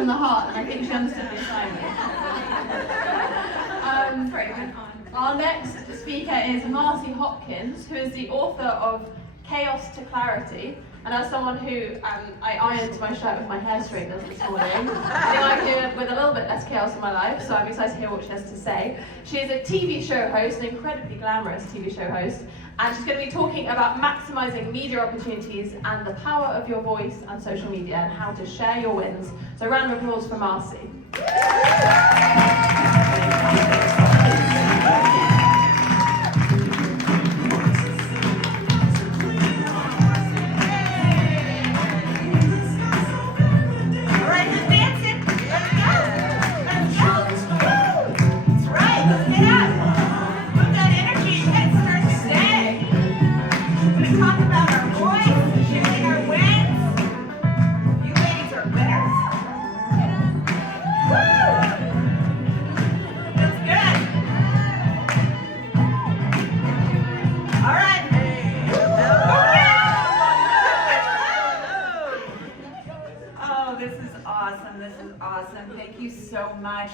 from the heart, and I think she understood the assignment. Our next speaker is Marci Hopkins, who is the author of Chaos to Clarity. And as someone who, I ironed my shirt with my hair straighteners this morning, I think I can do it with a little bit less chaos in my life, so I'm excited to hear what she has to say. She is a TV show host, an incredibly glamorous TV show host, and she's going to be talking about maximizing media opportunities and the power of your voice and social media and how to share your wins. So a round of applause for Marci.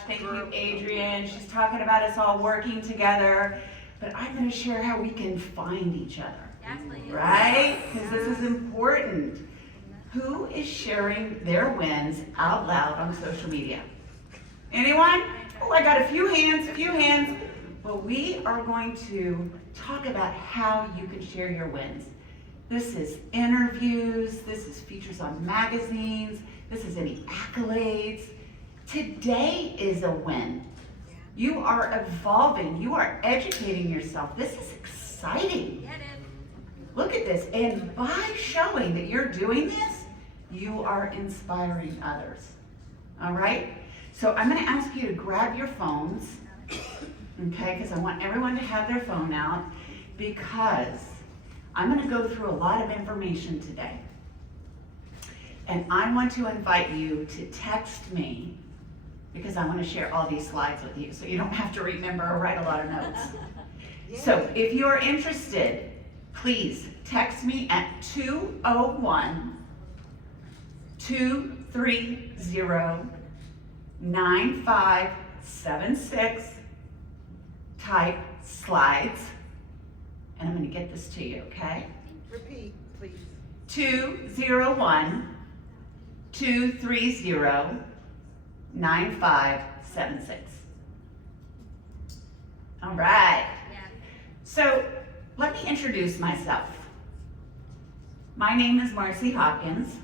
Thank you, Adrienne. She's talking about us all working together, but I'm going to share how we can find each other, right? Because this is important. Who is sharing their wins out loud on social media? Anyone? Oh, I got a few hands. Well, we are going to talk about how you can share your wins. This is interviews, this is features on magazines, this is any accolades. Today is a win. You are evolving. You are educating yourself. This is exciting. Look at this. And by showing that you're doing this, you are inspiring others. All right? So I'm going to ask you to grab your phones, okay, because I want everyone to have their phone out, because I'm going to go through a lot of information today. And I want to invite you to text me, because I want to share all these slides with you, so you don't have to remember or write a lot of notes. So if you're interested, please text me at 201-230-9576. Type slides, and I'm going to get this to you, okay? Repeat, please. 201-230-9576. All right. So let me introduce myself. My name is Marci Hopkins.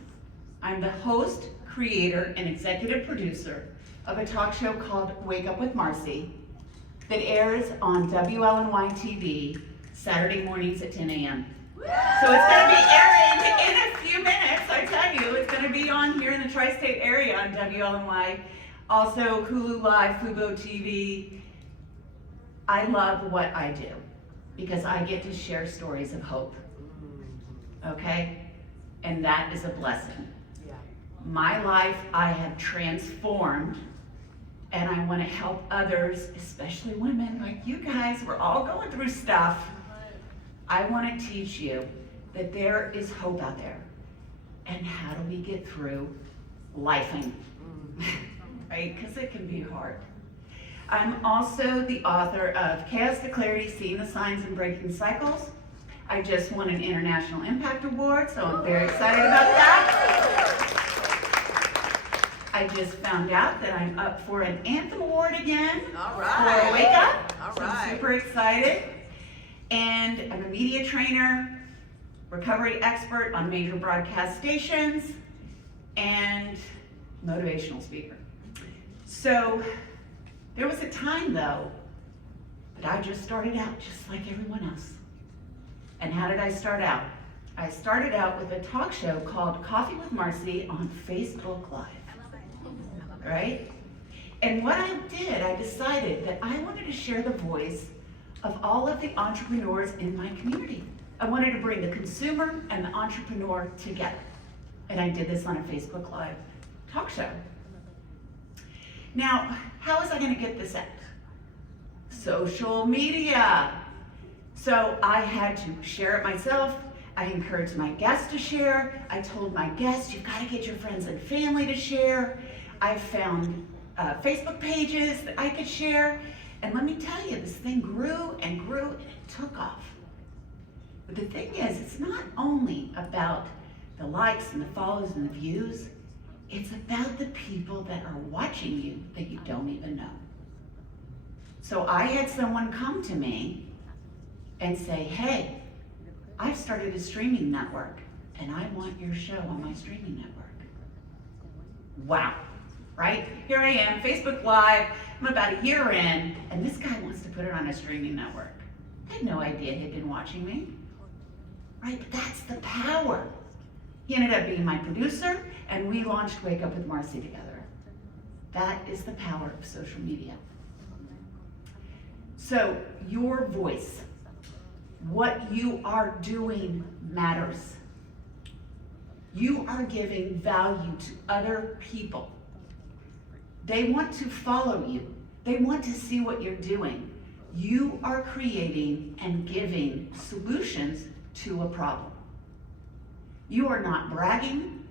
I'm the host, creator, and executive producer of a talk show called Wake Up with Marci that airs on WLNY TV Saturday mornings at 10 a.m. So it's going to be airing in a few minutes, I tell you. It's going to be on here in the tri-state area on WLNY. Also, Hulu Live, Fubo TV. I love what I do because I get to share stories of hope. Okay? And that is a blessing. My life, I have transformed, and I want to help others, especially women like you guys. We're all going through stuff. I want to teach you that there is hope out there. And how do we get through lifing? Right? Because it can be hard. I'm also the author of Chaos to Clarity, Seeing the Signs and Breaking Cycles. I just won an International Impact Award, so I'm very excited about that. I just found out that I'm up for an Anthem Award again for Wake Up. So I'm super excited. And I'm a media trainer, recovery expert on major broadcast stations, and motivational speaker. So there was a time, though, that I just started out just like everyone else. And how did I start out? I started out with a talk show called Coffee with Marci on Facebook Live. Right? And what I did, I decided that I wanted to share the voice of all of the entrepreneurs in my community. I wanted to bring the consumer and the entrepreneur together. And I did this on a Facebook Live talk show. Now, how was I going to get this out? Social media. So I had to share it myself. I encouraged my guests to share. I told my guests, you've got to get your friends and family to share. I found Facebook pages that I could share. And let me tell you, this thing grew and grew and it took off. But the thing is, it's not only about the likes and the follows and the views, it's about the people that are watching you that you don't even know. So I had someone come to me and say, hey, I've started a streaming network and I want your show on my streaming network. Wow, right? Here I am, Facebook Live, I'm about a year in, and this guy wants to put it on a streaming network. I had no idea he'd been watching me, right? But that's the power. He ended up being my producer, and we launched Wake Up with Marci together. That is the power of social media. So your voice, what you are doing matters. You are giving value to other people. They want to follow you. They want to see what you're doing. You are creating and giving solutions to a problem. You are not bragging.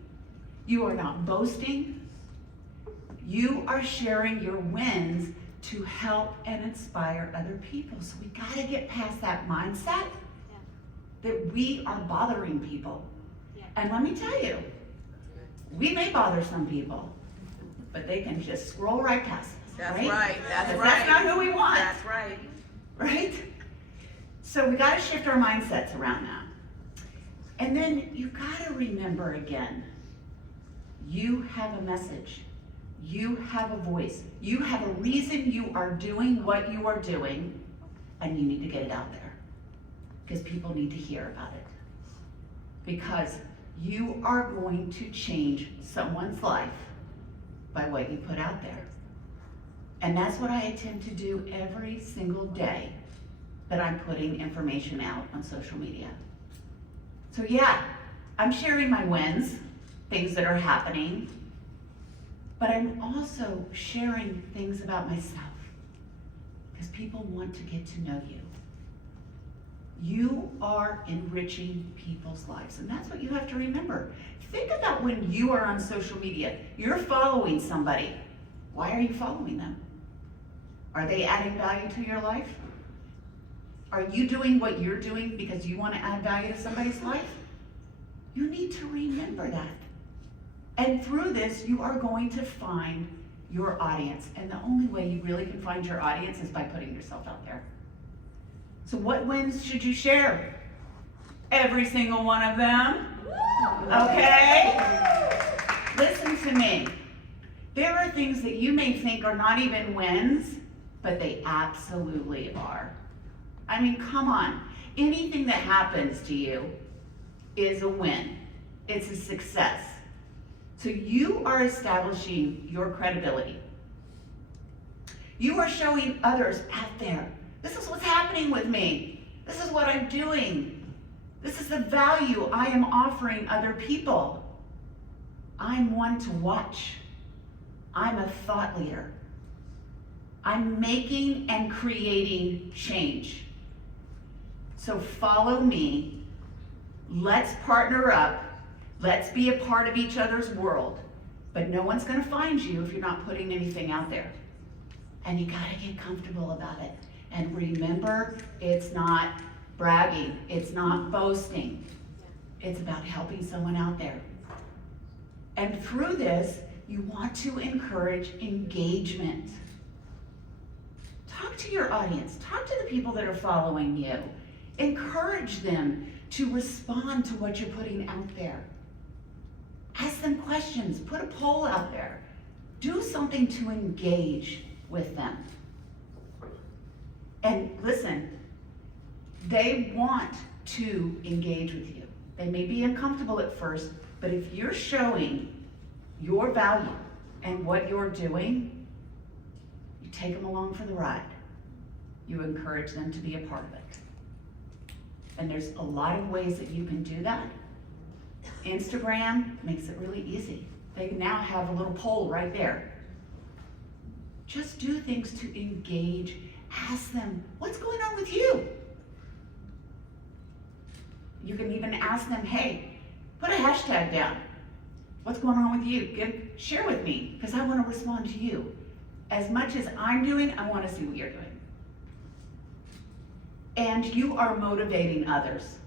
You are not boasting. You are sharing your wins to help and inspire other people. So we gotta get past that mindset that we are bothering people. And let me tell you, we may bother some people, but they can just scroll right past us, That's right? right. That's right. That's not who we want. That's right. Right? So we gotta shift our mindsets around that. And then you gotta remember again, you have a message. You have a voice. You have a reason you are doing what you are doing, and you need to get it out there because people need to hear about it. Because you are going to change someone's life by what you put out there. And that's what I attempt to do every single day that I'm putting information out on social media. So yeah, I'm sharing my wins, things that are happening, but I'm also sharing things about myself because people want to get to know you. You are enriching people's lives, and that's what you have to remember. Think about when you are on social media, you're following somebody. Why are you following them? Are they adding value to your life? Are you doing what you're doing because you want to add value to somebody's life? You need to remember that. And through this, you are going to find your audience. And the only way you really can find your audience is by putting yourself out there. So what wins should you share? Every single one of them. Okay? Listen to me. There are things that you may think are not even wins, but they absolutely are. I mean, come on. Anything that happens to you is a win. It's a success. So you are establishing your credibility. You are showing others out there, this is what's happening with me. This is what I'm doing. This is the value I am offering other people. I'm one to watch. I'm a thought leader. I'm making and creating change. So follow me. Let's partner up. Let's be a part of each other's world. But no one's going to find you if you're not putting anything out there. And you got to get comfortable about it. And remember, it's not bragging. It's not boasting. It's about helping someone out there. And through this, you want to encourage engagement. Talk to your audience. Talk to the people that are following you. Encourage them to respond to what you're putting out there. Ask them questions. Put a poll out there. Do something to engage with them. And listen, they want to engage with you. They may be uncomfortable at first, but if you're showing your value and what you're doing, you take them along for the ride. You encourage them to be a part of it. And there's a lot of ways that you can do that. Instagram makes it really easy. They now have a little poll right there. Just do things to engage. Ask them, what's going on with you? You can even ask them, hey, put a hashtag down. What's going on with you? Share with me, because I want to respond to you. As much as I'm doing, I want to see what you're doing. And you are motivating others.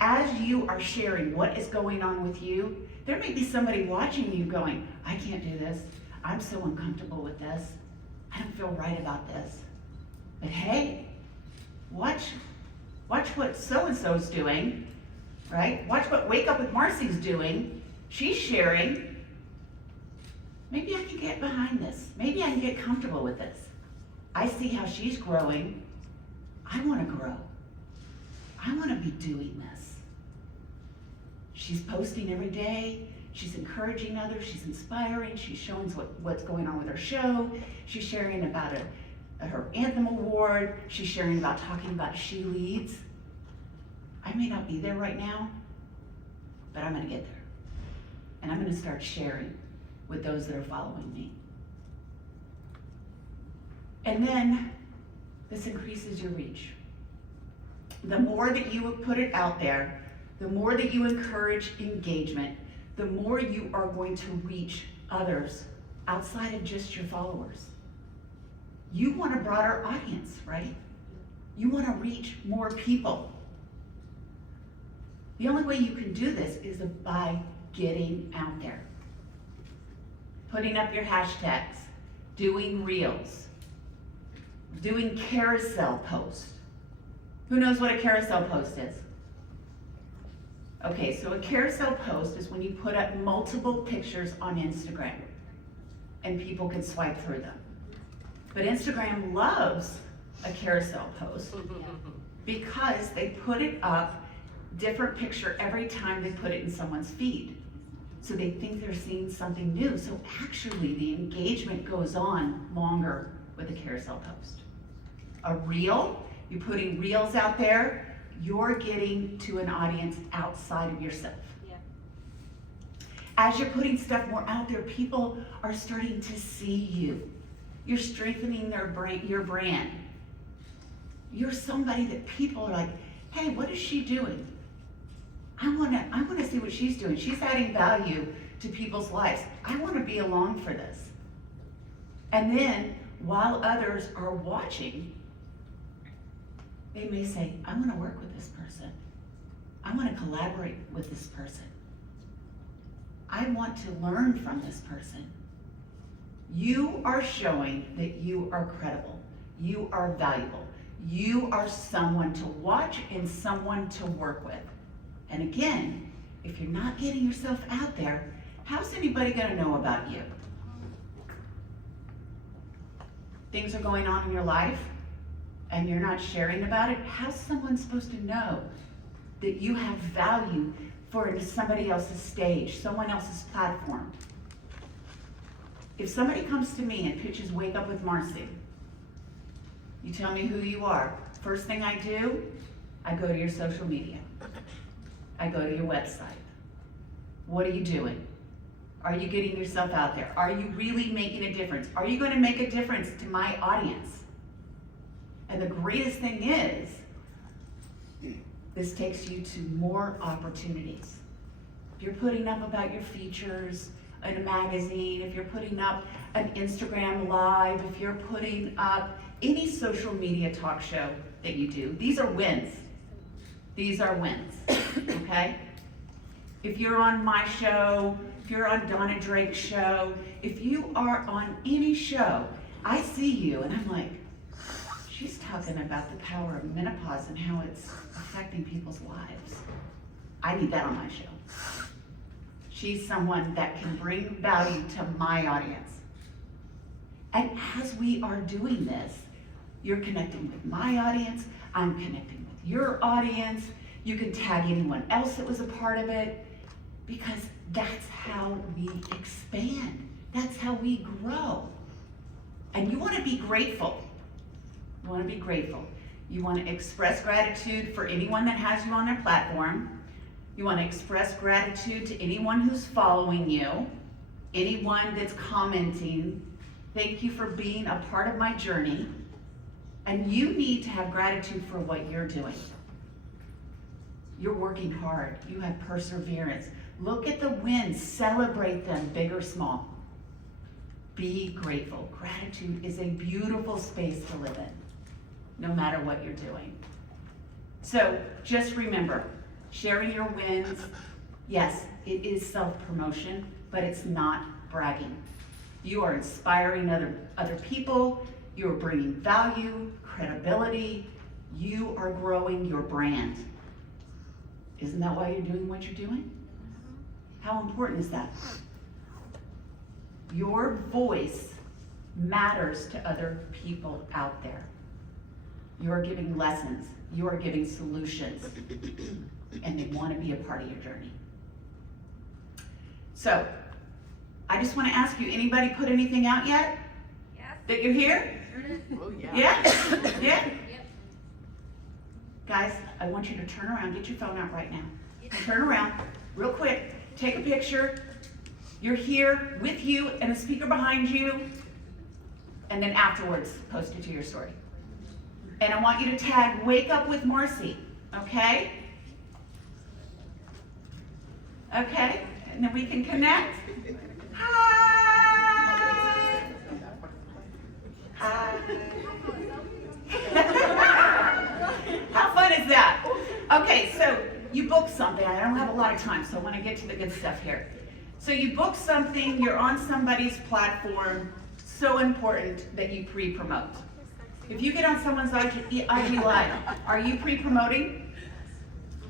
As you are sharing what is going on with you, there may be somebody watching you going, I can't do this. I'm so uncomfortable with this. I don't feel right about this. But hey, watch what so-and-so's doing, right? Watch what Wake Up with Marci's doing. She's sharing. Maybe I can get behind this. Maybe I can get comfortable with this. I see how she's growing. I want to grow. I want to be doing this. She's posting every day. She's encouraging others. She's inspiring. She's showing what's going on with her show. She's sharing about her Anthem Award. She's sharing about talking about She Leads. I may not be there right now, but I'm going to get there. And I'm going to start sharing with those that are following me. And then this increases your reach. The more that you put it out there, the more that you encourage engagement, the more you are going to reach others outside of just your followers. You want a broader audience, right? You want to reach more people. The only way you can do this is by getting out there. Putting up your hashtags, doing reels, doing carousel posts. Who knows what a carousel post is? Okay, so a carousel post is when you put up multiple pictures on Instagram and people can swipe through them. But Instagram loves a carousel post because they put it up, different picture every time they put it in someone's feed. So they think they're seeing something new. So actually the engagement goes on longer with a carousel post. A reel, you're putting reels out there, you're getting to an audience outside of yourself. Yeah. As you're putting stuff more out there, people are starting to see you. You're strengthening your brand. You're somebody that people are like, hey, what is she doing? I want to see what she's doing. She's adding value to people's lives. I want to be along for this. And then while others are watching, they may say, I want to work with this person. I want to collaborate with this person. I want to learn from this person. You are showing that you are credible. You are valuable. You are someone to watch and someone to work with. And again, if you're not getting yourself out there, how's anybody going to know about you? Things are going on in your life and you're not sharing about it. How's someone supposed to know that you have value for somebody else's stage, someone else's platform? If somebody comes to me and pitches Wake Up with Marci, you tell me who you are. First thing I do, I go to your social media. I go to your website. What are you doing? Are you getting yourself out there? Are you really making a difference? Are you going to make a difference to my audience? And the greatest thing is, this takes you to more opportunities. If you're putting up about your features in a magazine, if you're putting up an Instagram live, if you're putting up any social media talk show that you do, these are wins. These are wins, okay? If you're on my show, if you're on Donna Drake's show, if you are on any show, I see you and I'm like, she's talking about the power of menopause and how it's affecting people's lives. I need that on my show. She's someone that can bring value to my audience. And as we are doing this, you're connecting with my audience, I'm connecting with your audience, you can tag anyone else that was a part of it, because that's how we expand. That's how we grow. And you want to be grateful. You want to be grateful. You want to express gratitude for anyone that has you on their platform. You want to express gratitude to anyone who's following you, anyone that's commenting. Thank you for being a part of my journey. And you need to have gratitude for what you're doing. You're working hard. You have perseverance. Look at the wins, celebrate them, big or small. Be grateful. Gratitude is a beautiful space to live in, no matter what you're doing. So just remember, sharing your wins, yes, it is self-promotion, but it's not bragging. You are inspiring other people, you are bringing value, credibility, you are growing your brand. Isn't that why you're doing what you're doing? How important is that? Your voice matters to other people out there. You are giving lessons, you are giving solutions, and they want to be a part of your journey. So, I just want to ask you, anybody put anything out yet? Yes. That you're here? Oh, yeah. Yeah? Yeah? Yep. Guys, I want you to turn around, get your phone out right now. Turn around, real quick, take a picture. You're here with you and a speaker behind you, and then afterwards, post it to your story. And I want you to tag Wake Up with Marci, okay? Okay, and then we can connect. Hi! Hi! How fun is that? Okay, so you booked something. I don't have a lot of time, so I want to get to the good stuff here. So you booked something, you're on somebody's platform, so important that you pre-promote. If you get on someone's IG Live, are you pre-promoting?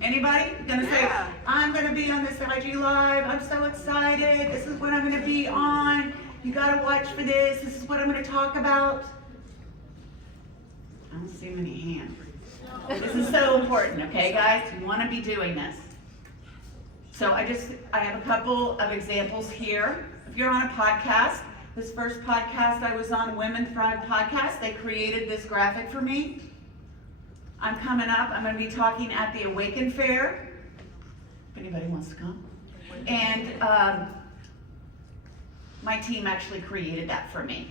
Anybody gonna say, I'm gonna be on this IG Live, I'm so excited, this is what I'm gonna be on, you gotta watch for this is what I'm gonna talk about? I don't see many hands. This is so important, okay guys? You wanna be doing this. So I have a couple of examples here. If you're on a podcast, this first podcast I was on, Women Thrive Podcast, they created this graphic for me. I'm coming up, I'm gonna be talking at the Awaken Fair, if anybody wants to come. And my team actually created that for me.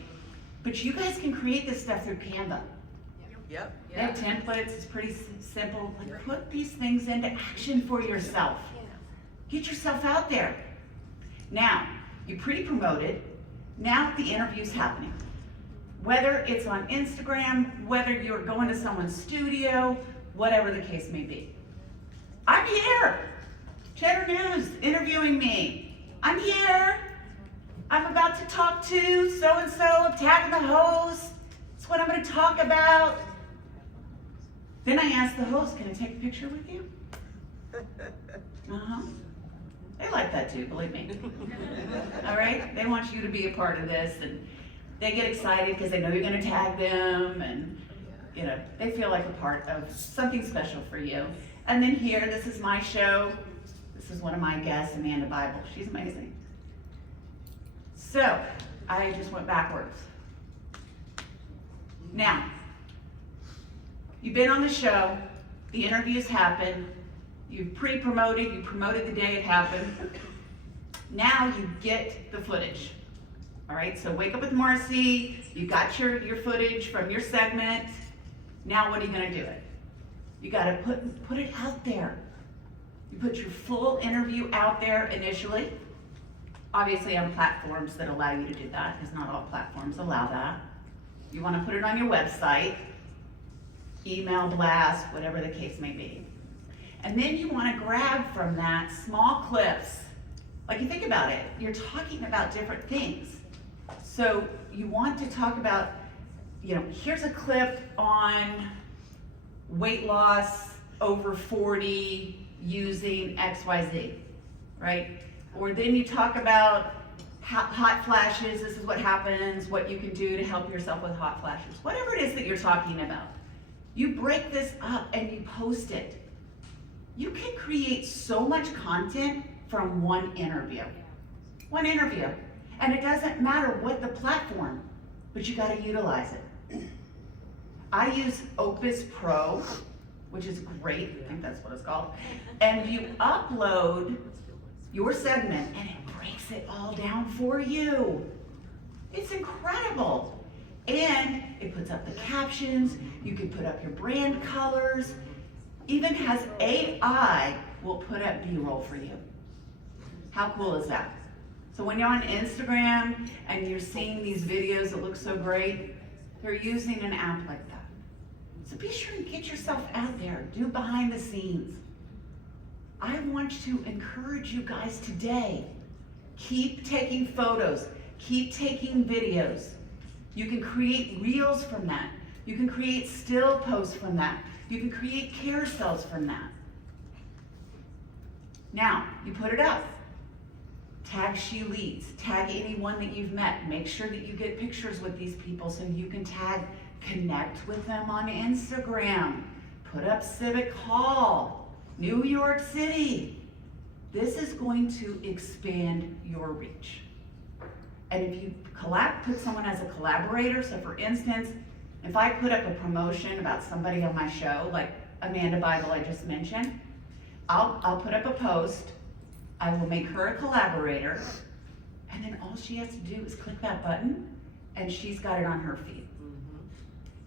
But you guys can create this stuff through Canva. Yep. They have templates, it's pretty simple. Like, put these things into action for yourself. Get yourself out there. Now, you pre-promoted, now the interview's happening. Whether it's on Instagram, whether you're going to someone's studio, whatever the case may be. I'm here. Cheddar News interviewing me. I'm here. I'm about to talk to so-and-so. I'm tagging the host. That's what I'm going to talk about. Then I asked the host, can I take a picture with you? Uh-huh. They like that too, believe me. All right? They want you to be a part of this, and they get excited because they know you're going to tag them, and you know, they feel like a part of something special for you. And then here, this is my show. This is one of my guests, Amanda Bible. She's amazing. So, I just went backwards. Now, you've been on the show, the interviews happened, you've pre-promoted, you promoted the day it happened. Now you get the footage. All right, so Wake Up with Marci, you got your footage from your segment. Now what are you gonna do it? You gotta put it out there. You put your full interview out there initially. Obviously on platforms that allow you to do that, because not all platforms allow that. You wanna put it on your website, email blast, whatever the case may be. And then you wanna grab from that small clips. Like, you think about it, you're talking about different things. So you want to talk about, you know, here's a clip on weight loss over 40 using XYZ, right? Or then you talk about hot flashes, this is what happens, what you can do to help yourself with hot flashes. Whatever it is that you're talking about, you break this up and you post it. You can create so much content from one interview. One interview. And it doesn't matter what the platform, but you gotta utilize it. I use Opus Pro, which is great, I think that's what it's called. And you upload your segment and it breaks it all down for you. It's incredible. And it puts up the captions, you can put up your brand colors, even has AI will put up B-roll for you. How cool is that? So when you're on Instagram and you're seeing these videos that look so great, they're using an app like that. So be sure and get yourself out there, do behind the scenes. I want to encourage you guys today, keep taking photos, keep taking videos. You can create reels from that. You can create still posts from that. You can create carousels from that. Now, you put it up. Tag She Leads, tag anyone that you've met. Make sure that you get pictures with these people so you can connect with them on Instagram. Put up Civic Hall, New York City. This is going to expand your reach. And if you put someone as a collaborator, so for instance, if I put up a promotion about somebody on my show, like Amanda Bible I just mentioned, I'll put up a post, I will make her a collaborator, and then all she has to do is click that button, and she's got it on her feed.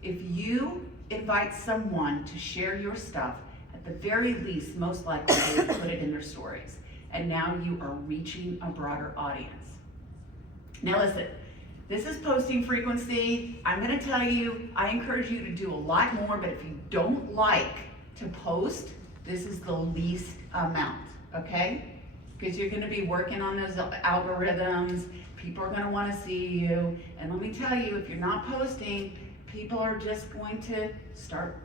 If you invite someone to share your stuff, at the very least, most likely they will put it in their stories. And now you are reaching a broader audience. Now listen, this is posting frequency. I'm gonna tell you, I encourage you to do a lot more, but if you don't like to post, this is the least amount, okay? Because you're gonna be working on those algorithms, people are gonna wanna see you, and let me tell you, if you're not posting, people are just going to start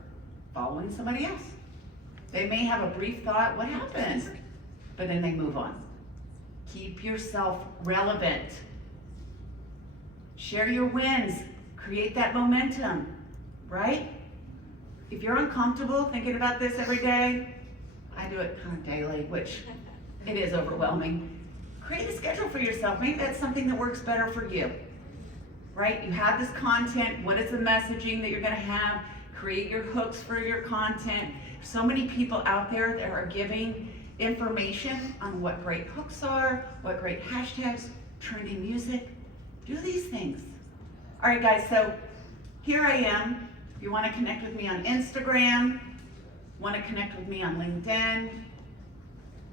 following somebody else. They may have a brief thought, what happened? But then they move on. Keep yourself relevant. Share your wins, create that momentum, right? If you're uncomfortable thinking about this every day, I do it kind of daily, which it is overwhelming. Create a schedule for yourself. Maybe that's something that works better for you, right? You have this content. What is the messaging that you're going to have? Create your hooks for your content. So many people out there that are giving information on what great hooks are, what great hashtags, trendy music. Do these things. All right, guys, so here I am. If you want to connect with me on Instagram, want to connect with me on LinkedIn,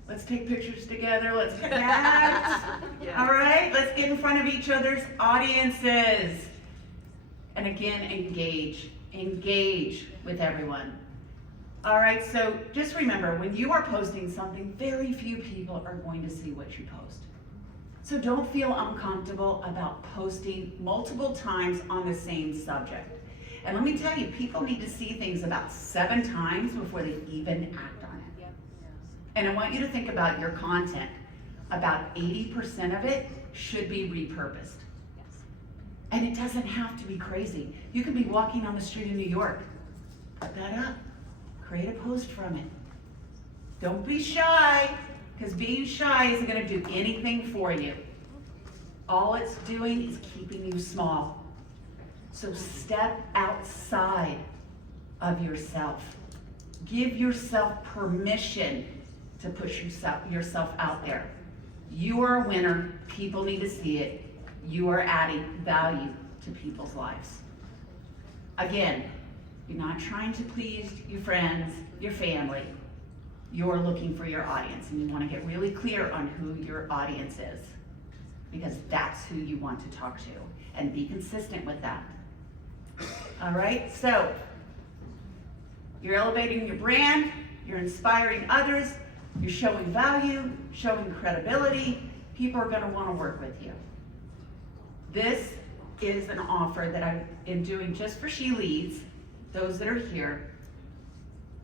let's take pictures together, let's connect. Yes. All right, let's get in front of each other's audiences. And again, engage with everyone. All right, so just remember, when you are posting something, very few people are going to see what you post. So don't feel uncomfortable about posting multiple times on the same subject. And let me tell you, people need to see things about 7 times before they even act on it. And I want you to think about your content. About 80% of it should be repurposed. And it doesn't have to be crazy. You could be walking on the street in New York. Put that up. Create a post from it. Don't be shy, because being shy isn't going to do anything for you. All it's doing is keeping you small. So step outside of yourself. Give yourself permission to push yourself out there. You are a winner. People need to see it. You are adding value to people's lives. Again, you're not trying to please your friends, your family. You're looking for your audience, and you want to get really clear on who your audience is, because that's who you want to talk to, and be consistent with that. All right, so you're elevating your brand, you're inspiring others, you're showing value, showing credibility. People are going to want to work with you. This is an offer that I am doing just for She Leads, those that are here.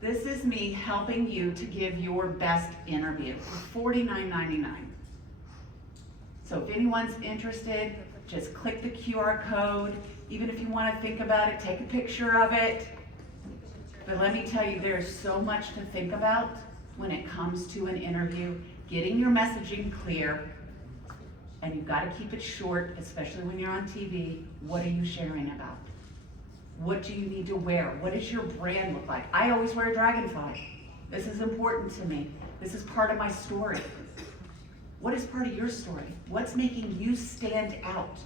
This is me helping you to give your best interview for $49.99. So if anyone's interested, just click the QR code. Even if you want to think about it, take a picture of it. But let me tell you, there's so much to think about when it comes to an interview. Getting your messaging clear, and you've got to keep it short, especially when you're on TV. What are you sharing about? What do you need to wear? What does your brand look like? I always wear a dragonfly. This is important to me. This is part of my story. What is part of your story? What's making you stand out?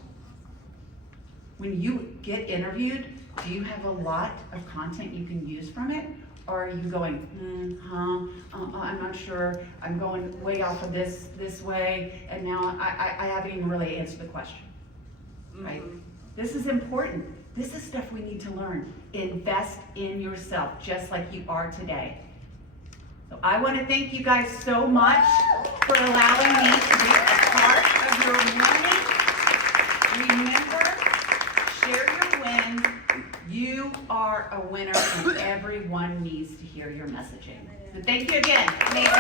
When you get interviewed, do you have a lot of content you can use from it? Or are you going, I'm not sure, I'm going way off of this way, and now I haven't even really answered the question, right? This is important. This is stuff we need to learn. Invest in yourself, just like you are today. So I want to thank you guys so much for allowing me to be a part of your morning. Remember, share your wins. You are a winner, and everyone needs to hear your messaging. So thank you again. Amazing.